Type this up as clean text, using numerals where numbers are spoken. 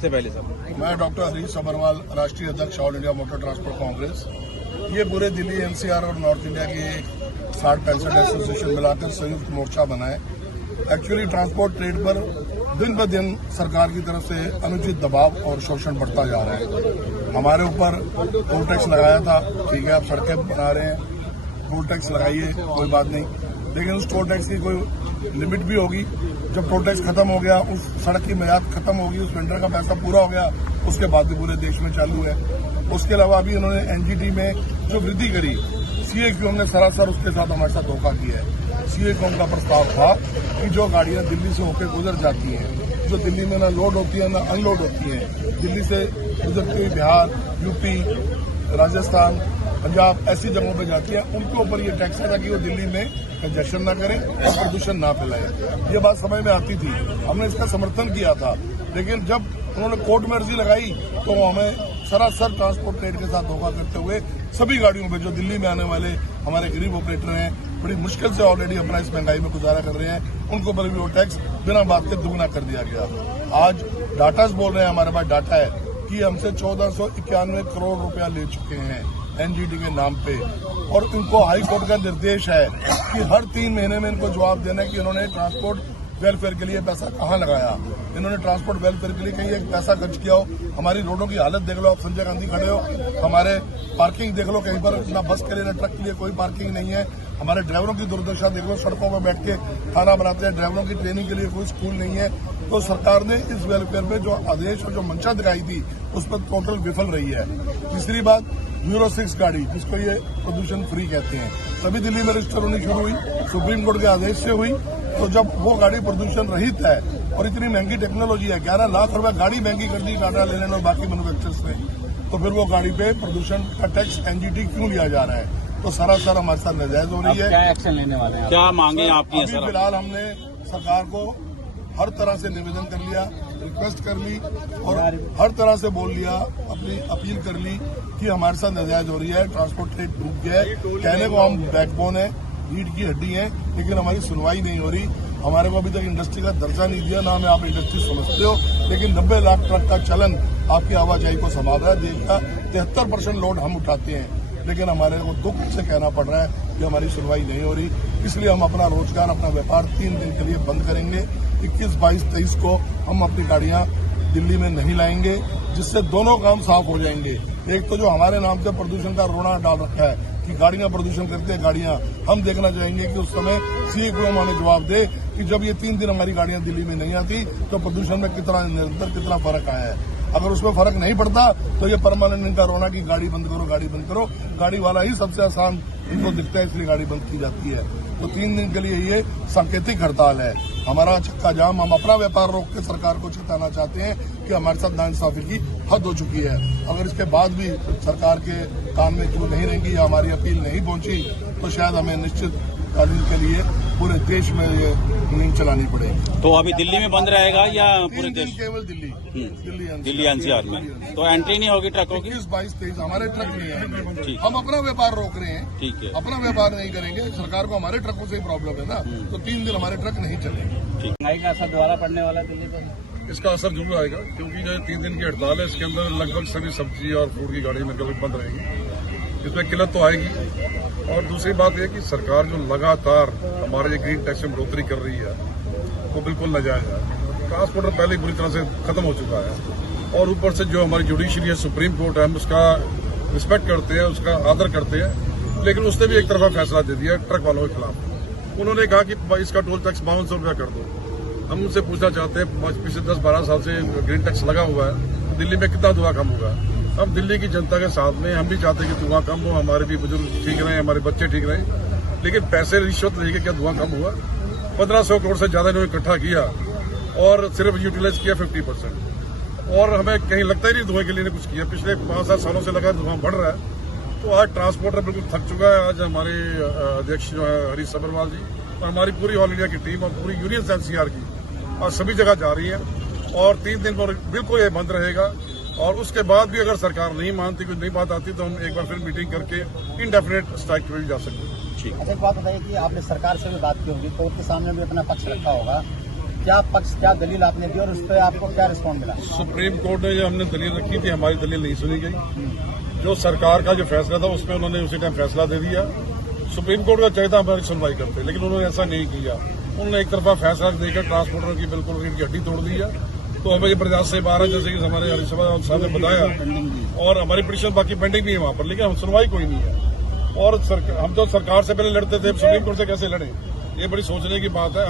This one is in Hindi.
सबसे पहले सब मैं डॉक्टर हरीश सबरवाल, राष्ट्रीय अध्यक्ष all India motor transport Congress. ये पूरे दिल्ली एनसीआर और नॉर्थ इंडिया की 60-65 एसोसिएशन मिलाकर संयुक्त मोर्चा बनाए। एक्चुअली ट्रांसपोर्ट ट्रेड पर दिन ब दिन सरकार की तरफ से अनुचित दबाव और शोषण बढ़ता जा रहा है। हमारे ऊपर टोल टैक्स लगाया था, ठीक है, आप सड़कें बना रहे हैं, टोल टैक्स लगाइए, कोई बात नहीं, लेकिन उस टोल टैक्स की कोई लिमिट भी होगी। जब टोल टैक्स खत्म हो गया, उस सड़क की मियाद खत्म होगी, उस वेंडर का पैसा पूरा हो गया, उसके बाद भी पूरे देश में चालू है। उसके अलावा अभी उन्होंने एनजीटी में जो वृद्धि करी, सीएक्यूएम ने सरासर उसके साथ हमारे साथ धोखा किया है। सीएक्यूएम का प्रस्ताव था कि जो गाड़ियां दिल्ली से होकर गुजर जाती हैं, जो दिल्ली में न लोड होती है न अनलोड होती है, दिल्ली से गुजरती हुई बिहार, यूपी, राजस्थान, पंजाब ऐसी जगहों पे जाती है, उनके ऊपर ये टैक्स है ताकि वो दिल्ली में कंजेशन ना करें और प्रदूषण ना फैलाए। ये बात समझ में आती थी, हमने इसका समर्थन किया था, लेकिन जब उन्होंने कोर्ट में अर्जी लगाई तो हमें सरासर ट्रांसपोर्ट ट्रेड के साथ धोखा करते हुए सभी गाड़ियों पे जो दिल्ली में आने वाले हमारे गरीब ऑपरेटर हैं, बड़ी मुश्किल से ऑलरेडी अपना इस महंगाई में गुजारा कर रहे हैं, उनको पर भी वो टैक्स बिना बात के दुगना कर दिया गया। आज डाटाज बोल रहे हैं, हमारे पास डाटा है कि हमसे 1491 करोड़ रुपया ले चुके हैं एनजीटी के नाम पे, और इनको हाई कोर्ट का निर्देश है कि हर 3 महीने में इनको जवाब देना है कि इन्होंने ट्रांसपोर्ट वेलफेयर के लिए पैसा कहाँ लगाया, इन्होंने ट्रांसपोर्ट वेलफेयर के लिए कहीं एक पैसा खर्च किया हो। हमारी रोडों की हालत देख लो, आप संजय गांधी खड़े हो, हमारे पार्किंग देख लो, कहीं पर ना बस के लिए ना ट्रक के लिए कोई पार्किंग नहीं है। हमारे ड्राइवरों की दुर्दशा देख लो, सड़कों पर बैठ के खाना बनाते हैं, ड्राइवरों की ट्रेनिंग के लिए कोई स्कूल नहीं है। तो सरकार ने इस वेलफेयर में जो आदेश और जो मंशा दिखाई थी उस पर टोटल विफल रही है। तीसरी बात, यूरो 6 गाड़ी जिसको ये प्रदूषण फ्री कहते हैं, तभी दिल्ली में रजिस्टर होनी शुरू हुई, सुप्रीम कोर्ट के आदेश से हुई। तो जब वो गाड़ी प्रदूषण रहित है और इतनी महंगी टेक्नोलॉजी है, 11 लाख रुपए गाड़ी महंगी कर दी टाटा लेलैंड और बाकी मैन्युफैक्चरर्स ने, तो फिर वो गाड़ी पे प्रदूषण का टैक्स एनजीटी क्यों लिया जा रहा है? तो सरासर हमारे साथ नाजायज हो रही है। क्या एक्शन लेने वाले हैं? क्या मांगे आपकी? अभी फिलहाल हमने सरकार को हर तरह से निवेदन कर लिया, रिक्वेस्ट कर ली और हर तरह से बोल लिया, अपनी अपील कर ली कि हमारे साथ नाजायज हो रही है, ट्रांसपोर्ट ट्रेड डूब गया है। कहने को हम बैकबोन है, रीढ़ की हड्डी है, लेकिन हमारी सुनवाई नहीं हो रही। हमारे को अभी तक इंडस्ट्री का दर्जा नहीं दिया, ना हमें आप इंडस्ट्री समझते हो, लेकिन 90 लाख ट्रक का चलन आपकी आवाजाही को संभाल रहा है। देश का 73% लोड हम उठाते हैं, लेकिन हमारे को दुख से कहना पड़ रहा है कि हमारी सुनवाई नहीं हो रही। इसलिए हम अपना रोजगार, अपना व्यापार 3 दिन के लिए बंद करेंगे। 21, 22, 23 को हम अपनी गाड़ियां दिल्ली में नहीं लाएंगे, जिससे दोनों काम साफ हो जाएंगे। एक तो जो हमारे नाम से प्रदूषण का रोना डाल रखा है कि गाड़ियां प्रदूषण करती है, गाड़ियां, हम देखना चाहेंगे कि उस समय सीएक्यूएम हमें जवाब दे कि जब ये 3 दिन हमारी गाड़ियां दिल्ली में नहीं आती तो प्रदूषण में कितना निरंतर कितना फर्क आया है। अगर उसमें फर्क नहीं पड़ता तो ये परमानेंट इनका रोना कि गाड़ी बंद करो, गाड़ी बंद करो, गाड़ी वाला ही सबसे आसान इनको दिखता है, इसलिए गाड़ी बंद की जाती है। तो 3 दिन के लिए ये सांकेतिक हड़ताल है, हमारा चक्का जाम। हम अपना व्यापार रोक के सरकार को चेताना चाहते हैं कि हमारे साथ नाइंसाफी की हद हो चुकी है। अगर इसके बाद भी सरकार के कान में क्यों नहीं रहेंगी या हमारी अपील नहीं पहुंची तो शायद हमें निश्चित कालीन के लिए पूरे देश में ये मुहिम चलानी पड़ेगी। तो अभी दिल्ली में बंद रहेगा या पूरे देश? केवल दिल्ली एनसीआर में तो एंट्री नहीं होगी ट्रकों की? 21, 22, 23 हमारे ट्रक नहीं आएंगे। हम अपना व्यापार रोक रहे हैं, ठीक है, अपना व्यापार नहीं करेंगे। सरकार को हमारे ट्रकों से ही प्रॉब्लम है ना, तो 3 दिन हमारे ट्रक नहीं चलेंगे। महंगाई का असर दोबारा पड़ने वाला है दिल्ली पर? इसका असर जरूर आएगा, क्योंकि जो 3 दिन की हड़ताल है इसके अंदर लगभग सभी सब्जी और फ्रूट की गाड़ी मेरे को बंद रहेगी। इसमें किल्लत तो आएगी। और दूसरी बात यह कि सरकार जो लगातार हमारे ग्रीन टैक्स में बढ़ोतरी कर रही है वो बिल्कुल नाजायज है। ट्रांसपोर्टर पहले बुरी तरह से खत्म हो चुका है, और ऊपर से जो हमारी जुडिशरी है, सुप्रीम कोर्ट है, हम उसका रिस्पेक्ट करते हैं, उसका आदर करते हैं, लेकिन उसने भी एक तरफा फैसला दे दिया ट्रक वालों के खिलाफ। उन्होंने कहा कि इसका टोल टैक्स 5200 रुपया कर दो। हम उनसे पूछना चाहते हैं, पिछले 10-12 साल से ग्रीन टैक्स लगा हुआ है, दिल्ली में कितना धुआं कम होगा? हम दिल्ली की जनता के साथ में हम भी चाहते हैं कि धुआं कम हो, हमारे भी बुजुर्ग ठीक रहें, हमारे बच्चे ठीक रहें, लेकिन पैसे रिश्वत लेके क्या धुआं कम हुआ? 1500 करोड़ से ज्यादा इन्होंने इकट्ठा किया और सिर्फ यूटिलाइज किया 50%, और हमें कहीं लगता ही नहीं धुएं के लिए कुछ किया। पिछले 5-7 सालों से लगा धुआं बढ़ रहा है। तो आज ट्रांसपोर्टर बिल्कुल थक चुका है। आज हमारे अध्यक्ष जो है हरीश सबरवाल जी और हमारी पूरी ऑल इंडिया की टीम और पूरी यूनियन एनसीआर की आज सभी जगह जा रही है, और 3 दिन पर बिल्कुल ये बंद रहेगा। और उसके बाद भी अगर सरकार नहीं मानती, कुछ नहीं बात आती, तो हम एक बार फिर मीटिंग करके इंडेफिनेट स्ट्राइक पे भी जा सकते हैं। अच्छा, एक बात बताइए कि आपने सरकार से भी बात की होगी, कोर्ट के सामने भी अपना पक्ष रखा होगा, क्या पक्ष क्या दलील आपने दी और उस पर आपको क्या रिस्पॉन्ड मिला? सुप्रीम कोर्ट ने जो हमने दलील रखी थी, हमारी दलील नहीं सुनी गई। जो सरकार का जो फैसला था उसमें उन्होंने उसी टाइम फैसला दे दिया। सुप्रीम कोर्ट का चाहिए था हमारी सुनवाई करते, लेकिन उन्होंने ऐसा नहीं किया। उन्होंने एक तरफा फैसला देकर ट्रांसपोर्टर की बिल्कुल रीढ़ की हड्डी तोड़ दी है। तो हमें ये बर्दाश्त से बाहर है, जैसे कि हमारे हरीशवा साहब ने बताया, और हमारी पिटीशन बाकी पेंडिंग भी है वहां पर, लेकिन सुनवाई कोई नहीं है। और हम तो सरकार से पहले लड़ते थे, सुप्रीम कोर्ट से कैसे लड़े, ये बड़ी सोचने की बात है।